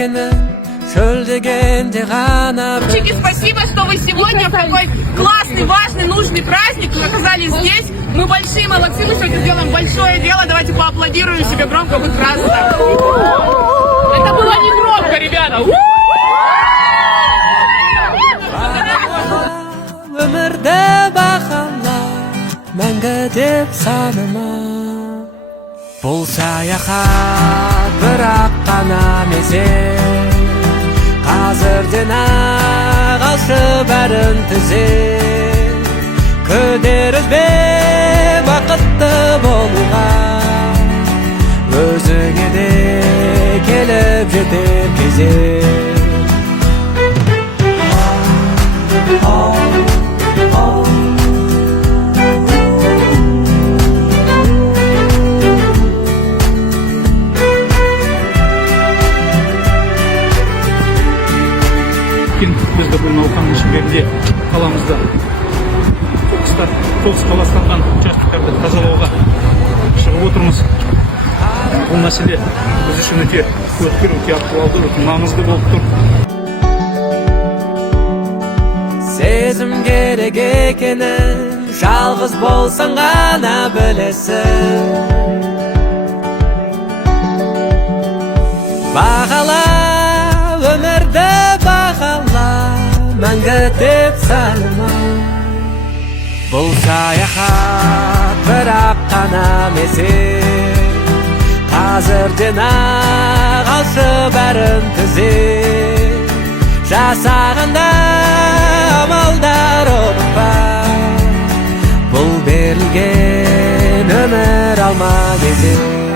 экенин шөлдегенде гана. Спасибо, что вы сегодня в такой классный, важный, нужный праздник оказались здесь. Мы большие молодцы, мы сегодня сделаем большое дело. Давайте поаплодируем себе громко, будет праздник. Это было не громко, ребята. Өмірді бақала, мәңгі деп саныма. Бұл саяхат бірақ қана мезет, қазірден ақ алшы бәрін түзет. Күдер үзбе бақытты болуға, өзіңе де келіп жетер кезек. Бізді бұл науқанның шеңберінде қаламызда қоқыс қаласталған участоктарды тазалауға шығып отырмыз. Бұл мәселе біз үшін өте өткір, өте актуалды, өте маңызды болып тұр. Сезім керек екенін жалғыз болсаң ғана білесің. Бағала өмірді, бағала мәңгі деп саныма. Бұл саяхат бірақ қана мезет, қазірден ақ алшы бәрін түзет. Жасағанда амалдар ұмытпа, бұл берілген өмір алма кезек.